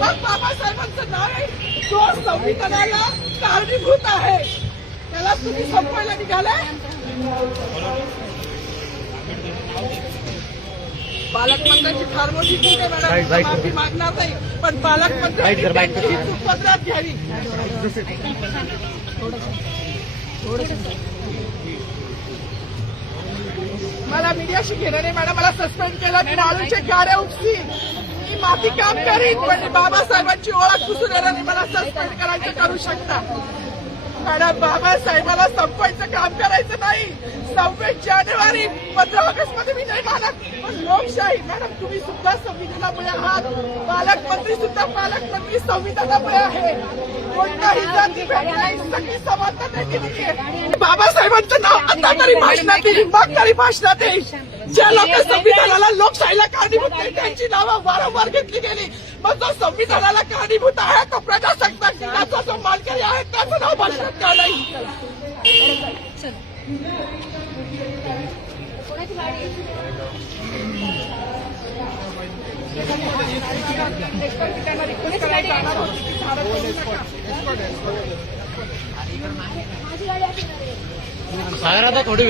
मग बाबासाहेबांचं नाव आहे जो संविधानाला कारणीभूत आहे त्याला तुम्ही संपवायला निघालाय. पालकमंत्र्यांची फार मोठी चूक आहे मॅडम, माफी मागणार नाही, पण पालकमंत्र्यांनी त्यांची चूक पदरात घ्यावी. मला मीडियाशी घेणं नाही मॅडम, मला सस्पेंड केलं, मी माळूचे गाड्या उपसी, मी माती काम करीन, पण बाबासाहेबांची ओळख पुसून येणार नाही. मला सस्पेंड करायचं करू शकता मॅडम. बाबासाहेबाला संपवायचं काम करायचं नाही. 26 जानेवारी 15 ऑगस्ट मध्ये मी नाही मानत, पण लोकशाही मॅडम तुम्ही सुद्धा संविधानामुळे आहात. पालकमंत्री सुद्धा पालकमंत्री संविधानामुळे आहे. कोणताही जाती नाही, सगळी समानता त्यांनी दिली आहे. बाबासाहेबांचं नाव आता तरी भाषणात येईल, मग तरी भाषणात येईल. ज्या लोक संविधानाला लोकशाहीला कारणीभूत नाही त्यांची नावं वारंवार घेतली गेली. मग जो संविधानाला कारणीभूत आहे तो प्रजासत्ताक दिनाचा जो मानकरी आहे त्याचं नाव भाषणात का नाही. सागरात थोडी